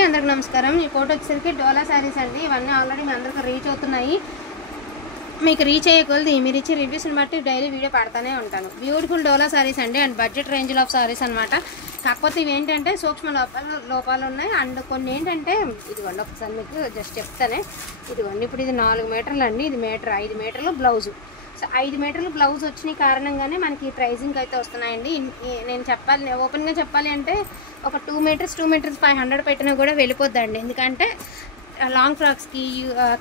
అందరికి నమస్కారం. ఈ కోట్ వచ్చేసరికి డోలా శారీస్ అండి. ఇవన్నీ ఆల్రెడీ మీ అందరికి రీచ్ అవుతున్నాయి. మీకు రీచ్ అయ్యే కొలది మీరు ఇచ్చే రివ్యూస్ని బట్టి డైలీ వీడియో పెడతానే ఉంటాను. బ్యూటిఫుల్ డోలా శారీస్ అండి అండ్ బడ్జెట్ రేంజ్లో ఆఫ్ శారీస్ అనమాట. కాకపోతే ఇవి ఏంటంటే సూక్ష్మ లోపాలు ఉన్నాయి అండ్ కొన్ని ఏంటంటే ఇదిగోండి ఒకసారి మీకు జస్ట్ చెప్తానే. ఇదిగోండి ఇప్పుడు ఇది 4 మీటర్లు అండి, ఇది 5 మీటర్లు బ్లౌజు. సో 5 మీటర్లు బ్లౌజ్ వచ్చిన కారణంగానే మనకి ప్రైజింగ్ అయితే వస్తున్నాయండి. నేను ఓపెన్గా చెప్పాలి అంటే ఒక 2 మీటర్స్ 500 పెట్టినా కూడా వెళ్ళిపోద్దండి. ఎందుకంటే లాంగ్ ఫ్రాక్స్కి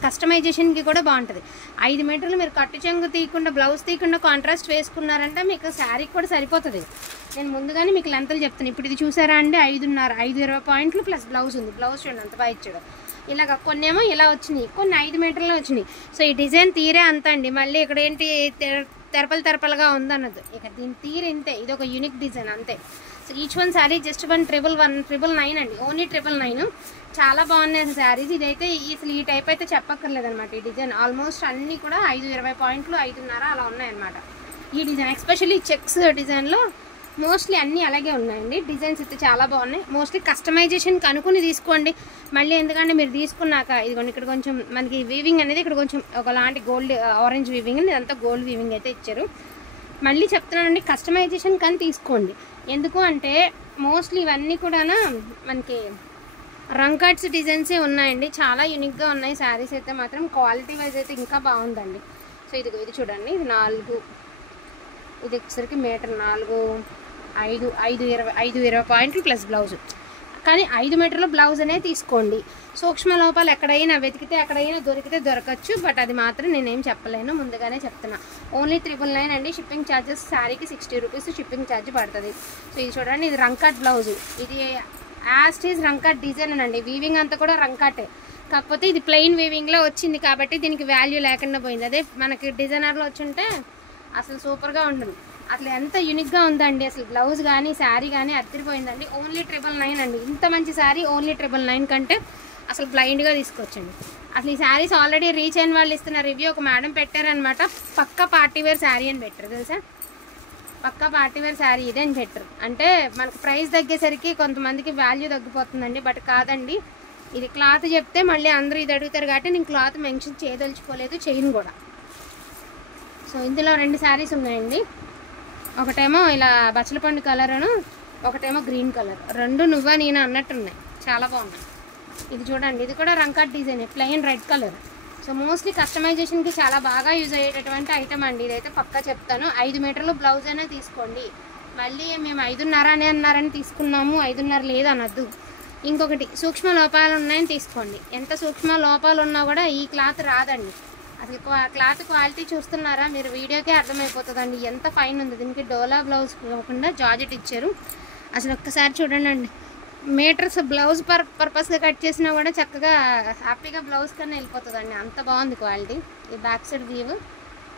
కస్టమైజేషన్కి కూడా బాగుంటుంది. 5 మీటర్లు మీరు కట్టు చెంగు తీయకుండా బ్లౌజ్ తీయకుండా కాంట్రాస్ట్ వేసుకున్నారంటే మీకు శారీకి కూడా సరిపోతుంది. నేను ముందుగానే మీకు లెంతలు చెప్తాను. ఇప్పుడు ఇది చూసారా అండి 5.5 పాయింట్లు ప్లస్ బ్లౌజ్ ఉంది. బ్లౌజ్ చూడండి అంత బాగా ఇచ్చాడు. ఇలాగ కొన్ని ఏమో ఇలా వచ్చినాయి, కొన్ని 5 మీటర్లు వచ్చినాయి. సో ఈ డిజైన్ తీరే అంత అండి. మళ్ళీ ఇక్కడ ఏంటి తెరపలుగా ఉందన్నది, ఇక దీని తీరు ఇంతే. ఇది ఒక యూనిక్ డిజైన్ అంతే. So each one sari just 1,199 అండి, ఓన్లీ 999. చాలా బాగున్నాయి శారీస్. ఇదైతే అసలు ఈ టైప్ అయితే చెప్పక్కర్లేదనమాట. ఈ డిజైన్ ఆల్మోస్ట్ అన్నీ కూడా 5.20 పాయింట్లు 5.5 అలా ఉన్నాయన్నమాట. ఈ డిజైన్ ఎస్పెషల్లీ చెక్స్ డిజైన్లో మోస్ట్లీ అన్నీ అలాగే ఉన్నాయండి. డిజైన్స్ అయితే చాలా బాగున్నాయి. మోస్ట్లీ కస్టమైజేషన్కి అనుకుని తీసుకోండి. మళ్ళీ ఎందుకంటే మీరు తీసుకున్నాక ఇదిగోండి ఇక్కడ కొంచెం మనకి వీవింగ్ అనేది ఇక్కడ కొంచెం ఒకలాంటి గోల్డ్ ఆరెంజ్ వీవింగ్, ఇదంతా గోల్డ్ వీవింగ్ అయితే ఇచ్చారు. మళ్ళీ చెప్తున్నానండి కస్టమైజేషన్ కానీ తీసుకోండి. ఎందుకు అంటే మోస్ట్లీ ఇవన్నీ కూడా మనకి రంకట్స్ డిజైన్సే ఉన్నాయండి. చాలా యూనిక్గా ఉన్నాయి శారీస్ అయితే మాత్రం. క్వాలిటీ వైజ్ అయితే ఇంకా బాగుందండి. సో ఇది చూడండి, ఇది 4, ఇది వచ్చేసరికి మీటర్ 4, 5.20 పాయింట్లు ప్లస్ బ్లౌజ్. కానీ 5 మీటర్ల బ్లౌజ్ అనేది తీసుకోండి. సూక్ష్మ లోపాలు ఎక్కడైనా వెతికితే ఎక్కడైనా దొరకచ్చు. బట్ అది మాత్రం నేనేం చెప్పలేను, ముందుగానే చెప్తున్నా. ఓన్లీ 999 అండి. షిప్పింగ్ ఛార్జెస్ శారీకి 60 రూపీస్ షిప్పింగ్ ఛార్జ్ పడుతుంది. సో ఇది చూడండి, ఇది రంకట్ బ్లౌజు. ఇది యాస్టీజ్ రంకట్ డిజైన్ అండి. వీవింగ్ అంతా కూడా రంకటే, కాకపోతే ఇది ప్లెయిన్ వీవింగ్లో వచ్చింది కాబట్టి దీనికి వాల్యూ లేకుండా పోయింది. అదే మనకి డిజైనర్లో వచ్చుంటే అసలు సూపర్గా ఉండదు. అసలు ఎంత యూనిక్గా ఉందండి. అసలు బ్లౌజ్ కానీ శారీ కానీ అద్దరిపోయిందండి. ఓన్లీ 999 అండి. ఇంత మంచి శారీ ఓన్లీ 999 కంటే అసలు బ్లైండ్గా తీసుకొచ్చండి. అసలు ఈ శారీస్ ఆల్రెడీ రీచ్ అయిన వాళ్ళు ఇస్తున్న రివ్యూ ఒక మేడం పెట్టారనమాట. పక్కా పార్టీవేర్ శారీ అని పెట్టారు తెలుసా. పక్కా పార్టీవేర్ శారీ ఇదే అని పెట్టారు. అంటే మనకు ప్రైస్ తగ్గేసరికి కొంతమందికి వాల్యూ తగ్గిపోతుందండి. బట్ కాదండి, ఇది క్లాత్ చెప్తే మళ్ళీ అందరూ ఇది అడుగుతారు కాబట్టి నేను క్లాత్ మెన్షన్ చేయదలుచుకోలేదు, చేయను కూడా. సో ఇందులో 2 శారీస్ ఉన్నాయండి. ఒకటేమో ఇలా బచ్చలపండు కలరును, ఒకటేమో గ్రీన్ కలర్. 2 నువ్వా నేనా అన్నట్టున్నాయి, చాలా బాగున్నాయి. ఇది చూడండి, ఇది కూడా రంకట్ design, plain red colour. So mostly కస్టమైజేషన్కి చాలా బాగా యూజ్ అయ్యేటటువంటి ఐటమ్ అండి. ఇదైతే పక్కా చెప్తాను. 5 మీటర్లు బ్లౌజ్ అయినా తీసుకోండి. మళ్ళీ మేము 5.5 అన్నారని తీసుకున్నాము, 5.5 లేదు అనొద్దు. ఇంకొకటి సూక్ష్మ లోపాలు ఉన్నాయని తీసుకోండి. ఎంత సూక్ష్మ లోపాలు ఉన్నా కూడా ఈ క్లాత్ రాదండి. అసలు క్లాత్ క్వాలిటీ చూస్తున్నారా మీరు, వీడియోకే అర్థమైపోతుందండి ఎంత ఫైన్ ఉంది. దీనికి డోలా బ్లౌజ్ కాకుండా జార్జెట్ ఇచ్చారు. అసలు ఒక్కసారి చూడండి అండి. మీటర్స్ బ్లౌజ్ పర్పస్గా కట్ చేసినా కూడా చక్కగా హ్యాపీగా బ్లౌజ్ కన్నా వెళ్ళిపోతుందండి. అంత బాగుంది క్వాలిటీ. ఈ బ్యాక్ సైడ్ వీవ్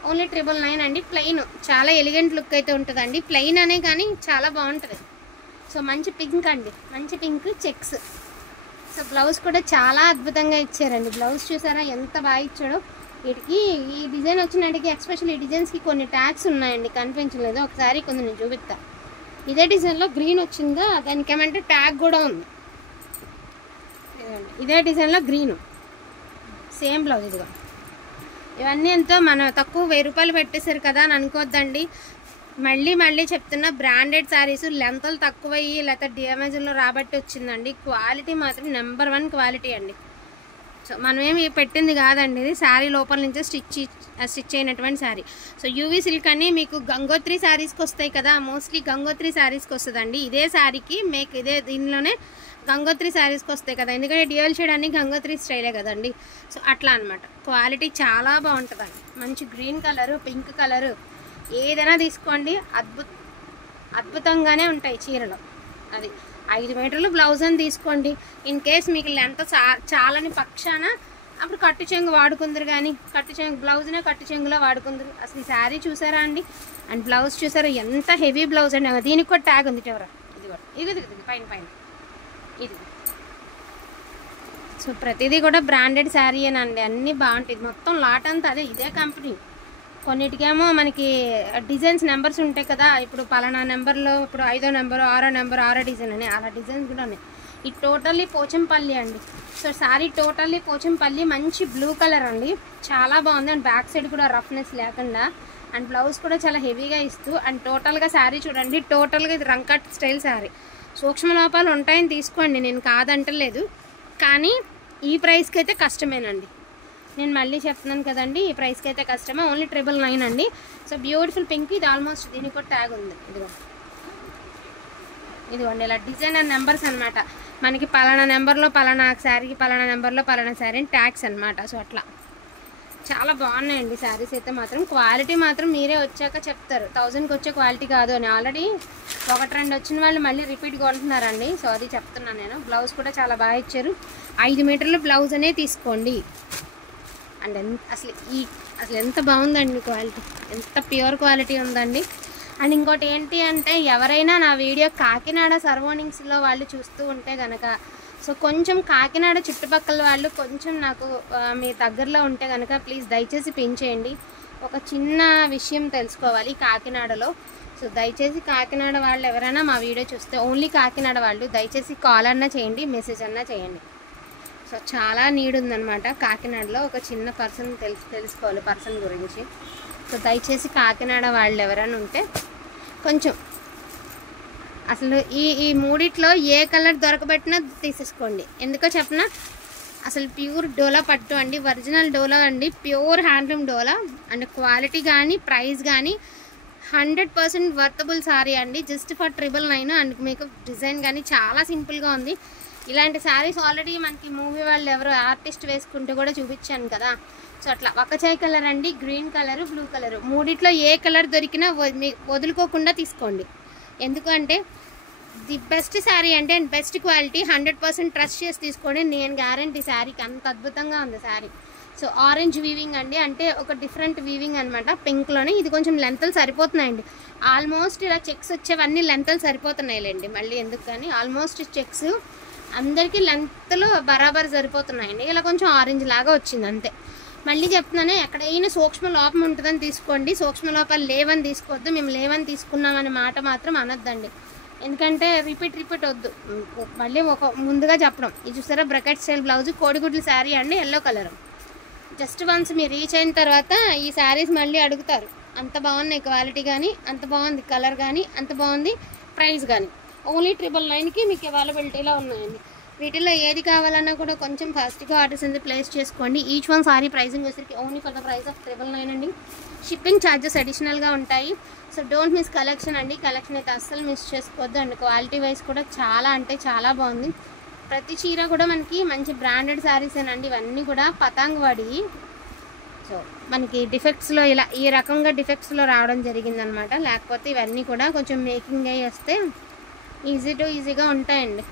ఓన్లీ 999 అండి. ప్లెయిన్ చాలా ఎలిగెంట్ లుక్ అయితే ఉంటుందండి. ప్లెయిన్ అనే కానీ చాలా బాగుంటుంది. సో మంచి పింక్ అండి, మంచి పింక్ చెక్స్. సో బ్లౌజ్ కూడా చాలా అద్భుతంగా ఇచ్చారండి. బ్లౌజ్ చూసారా ఎంత బాగా ఇచ్చాడో. వీటికి ఈ డిజైన్ వచ్చినట్టుకి ఎస్పెషల్ ఈ డిజైన్స్కి కొన్ని ట్యాగ్స్ ఉన్నాయండి, కనిపించలేదు. ఒకసారి కొంచెం నేను చూపిస్తా. ఇదే డిజైన్లో గ్రీన్ వచ్చిందా, దానికి ఏమంటే ట్యాగ్ కూడా ఉంది. ఇదే డిజైన్లో గ్రీను, సేమ్ బ్లౌజ్. ఇదిగో ఇవన్నీ ఎంతో మనం తక్కువ 1000 రూపాయలు పెట్టేశారు కదా అని అనుకోవద్దండి. మళ్ళీ చెప్తున్నా, బ్రాండెడ్ శారీస్ లెంతలు తక్కువయ్యి లేకపోతే అమెజాన్లో రాబట్టి వచ్చిందండి. క్వాలిటీ మాత్రం నెంబర్ 1 క్వాలిటీ అండి. సో మనమేమి పెట్టింది కాదండి, ఇది శారీ లోపల నుంచే స్టిచ్ అయినటువంటి శారీ. సో యూవీ సిల్క్ అని మీకు గంగోత్రి శారీస్కి వస్తాయి కదా, మోస్ట్లీ గంగోత్రి శారీస్కి వస్తుందండి. ఇదే శారీకి దీనిలోనే గంగోత్రి శారీస్కి వస్తాయి కదా, ఎందుకంటే డ్యూయల్ షేడ్ అన్ని గంగోత్రి స్టైలే కదండి. సో అట్లా అనమాట. క్వాలిటీ చాలా బాగుంటుందండి. మంచి గ్రీన్ కలరు, పింక్ కలరు ఏదైనా తీసుకోండి, అద్భుతంగానే ఉంటాయి చీరలు. అది 5 మీటర్లు బ్లౌజ్ అని తీసుకోండి. ఇన్ కేస్ మీకు లెంత్ చాలని పక్షాన అప్పుడు కట్టు చెంగు వాడుకుందరు. కానీ బ్లౌజ్నే కట్టు చెంగులో వాడుకుందరు. అసలు ఈ శారీ చూసారా అండి, అండ్ బ్లౌజ్ చూసారా ఎంత హెవీ బ్లౌజ్ అండి. దీనికి కూడా ట్యాగ్ ఉంది ఎవరా, ఇది కూడా ఇది పైన ఇది. సో ప్రతిదీ కూడా బ్రాండెడ్ శారీ అనండి, అన్నీ బాగుంటాయి. మొత్తం లాట్ అంతా అదే, ఇదే కంపెనీ. కొన్నిటికేమో మనకి డిజైన్స్ నెంబర్స్ ఉంటాయి కదా, ఇప్పుడు పలానా నెంబర్లో ఇప్పుడు 5వ నెంబరు 6వ నెంబరు 6వ డిజైన్ అని అలా డిజైన్స్ కూడా ఉన్నాయి. ఇది టోటల్లీ పోచంపల్లి అండి. సో శారీ టోటల్లీ పోచంపల్లి, మంచి బ్లూ కలర్ అండి, చాలా బాగుంది. అండ్ బ్యాక్ సైడ్ కూడా రఫ్నెస్ లేకుండా, అండ్ బ్లౌజ్ కూడా చాలా హెవీగా ఇస్తూ, అండ్ టోటల్గా శారీ చూడండి, టోటల్గా ఇది రంకట్ స్టైల్ శారీ. సూక్ష్మ లోపాలు ఉంటాయని తీసుకోండి, నేను కాదంటలేదు, కానీ ఈ ప్రైస్కి అయితే కష్టమేనండి. నేను మళ్ళీ చెప్తున్నాను కదండి, ఈ ప్రైస్కి అయితే కష్టమే. ఓన్లీ 999 అండి. సో బ్యూటిఫుల్ పింక్, ఇది ఆల్మోస్ట్ దీనికి కూడా ట్యాగ్ ఉంది. ఇదిగోండి ఇలా డిజైన్ అండ్ నెంబర్స్ అనమాట. మనకి పలానా నెంబర్లో పలానా శారీకి, పలానా నెంబర్లో పలానా శారీ అని ట్యాగ్స్ అనమాట. సో అట్లా చాలా బాగున్నాయండి శారీస్ అయితే మాత్రం. క్వాలిటీ మాత్రం మీరే వచ్చాక చెప్తారు, 1000కి వచ్చే క్వాలిటీ కాదు అని. ఆల్రెడీ 1-2 వచ్చిన వాళ్ళు మళ్ళీ రిపీట్ కొంటున్నారండి. సో అది చెప్తున్నాను నేను. బ్లౌజ్ కూడా చాలా బాగా ఇచ్చారు. 5 మీటర్ల బ్లౌజ్ అనే తీసుకోండి. అండ్ అసలు ఎంత బాగుందండి క్వాలిటీ, ఎంత ప్యూర్ క్వాలిటీ ఉందండి. అండ్ ఇంకోటి ఏంటి అంటే, ఎవరైనా నా వీడియో కాకినాడ సరౌండింగ్స్లో వాళ్ళు చూస్తూ ఉంటే కనుక, సో కొంచెం కాకినాడ చుట్టుపక్కల వాళ్ళు కొంచెం నాకు మీ దగ్గరలో ఉంటే కనుక ప్లీజ్ దయచేసి పిన్ చేయండి. ఒక చిన్న విషయం తెలుసుకోవాలి కాకినాడలో. సో దయచేసి కాకినాడ వాళ్ళు ఎవరైనా మా వీడియో చూస్తే, ఓన్లీ కాకినాడ వాళ్ళు దయచేసి కాల్ అన్నా చేయండి, మెసేజ్ అన్నా చేయండి. సో చాలా నీడ్ ఉందన్నమాట కాకినాడలో. ఒక చిన్న తెలుసుకోవాలి పర్సన్ గురించి. సో దయచేసి కాకినాడ వాళ్ళు ఎవరైనా ఉంటే కొంచెం, అసలు ఈ మూడిట్లో ఏ కలర్ దొరకబెట్టినా తీసేసుకోండి. ఎందుకో చెప్పనా, అసలు ప్యూర్ డోలా పట్టు అండి, ఒరిజినల్ డోలా అండి, pure handloom dola. And quality కానీ ప్రైస్ కానీ 100% వర్తబుల్ సారీ అండి. Just for 999. అండ్ మీకు డిజైన్ కానీ చాలా సింపుల్గా ఉంది. ఇలాంటి శారీస్ ఆల్రెడీ మనకి మూవీ వాళ్ళు ఎవరో ఆర్టిస్ట్ వేసుకుంటూ కూడా చూపించాను కదా. సో అట్లా ఒకచాయ్ కలర్ అండి, గ్రీన్ కలరు, బ్లూ కలరు, మూడిట్లో ఏ కలర్ దొరికినా వదులుకోకుండా తీసుకోండి. ఎందుకంటే ది బెస్ట్ శారీ అంటే అండ్ బెస్ట్ క్వాలిటీ, 100% ట్రస్ట్ చేసి తీసుకోండి. నేను గ్యారంటీ శారీకి, అంత అద్భుతంగా ఉంది శారీ. సో ఆరెంజ్ వీవింగ్ అండి, అంటే ఒక డిఫరెంట్ వీవింగ్ అనమాట పింక్లోనే. ఇది కొంచెం లెంతలు సరిపోతున్నాయండి. ఆల్మోస్ట్ ఇలా చెక్స్ వచ్చేవన్నీ లెంతలు సరిపోతున్నాయిలేండి, మళ్ళీ ఎందుకు కానీ. ఆల్మోస్ట్ చెక్స్ అందరికీ లెంత్లో బరాబర్ సరిపోతున్నాయండి. ఇలా కొంచెం ఆరెంజ్ లాగా వచ్చింది అంతే. మళ్ళీ చెప్తున్నానే, ఎక్కడైనా సూక్ష్మ లోపం ఉంటుందని తీసుకోండి, సూక్ష్మ లోపాలు లేవని తీసుకోవద్దు. మేము లేవని తీసుకున్నామనే మాట మాత్రం అనొద్దండి, ఎందుకంటే రిపీట్ వద్దు. మళ్ళీ ముందుగా చెప్పడం, ఇది చూసారా బ్రకెట్ స్టైల్ బ్లౌజ్, కోడిగుడ్ల శారీ అండి, ఎల్లో కలర్. జస్ట్ వన్స్ మీరు రీచ్ అయిన తర్వాత ఈ శారీస్ మళ్ళీ అడుగుతారు. అంత బాగున్నాయి క్వాలిటీ కానీ, అంత బాగుంది కలర్ కానీ, అంత బాగుంది ప్రైస్ కానీ. ఓన్లీ 999కి మీకు అవైలబిలిటీలో ఉన్నాయండి. వీటిల్లో ఏది కావాలన్నా కూడా కొంచెం ఫాస్ట్గా ఆర్డర్స్ అనేది ప్లేస్ చేసుకోండి. ఈచ్ వన్ సారీ ప్రైసింగ్ వచ్చేసరికి only for the price of 999 అండి. షిప్పింగ్ ఛార్జెస్ అడిషనల్గా ఉంటాయి. సో డోంట్ మిస్ కలెక్షన్ అండి, కలెక్షన్ అయితే అస్సలు మిస్ చేసుకోవద్దు. అండ్ క్వాలిటీ వైజ్ కూడా చాలా అంటే చాలా బాగుంది. ప్రతి చీర కూడా మనకి మంచి బ్రాండెడ్ శారీసేనండి. ఇవన్నీ కూడా పతాంగ్ వాడి. సో మనకి డిఫెక్ట్స్లో ఇలా ఈ రకంగా డిఫెక్ట్స్లో రావడం జరిగిందనమాట. లేకపోతే ఇవన్నీ కూడా కొంచెం మేకింగ్ అయ్యి వస్తే ఈజీగా ఉంటాయండి.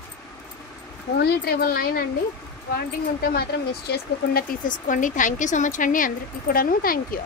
ఓన్లీ 999 అండి. వాంటింగ్ ఉంటే మాత్రం మిస్ చేసుకోకుండా తీసేసుకోండి. థ్యాంక్ యూ సో మచ్ అండి అందరికీ కూడాను. Thank you.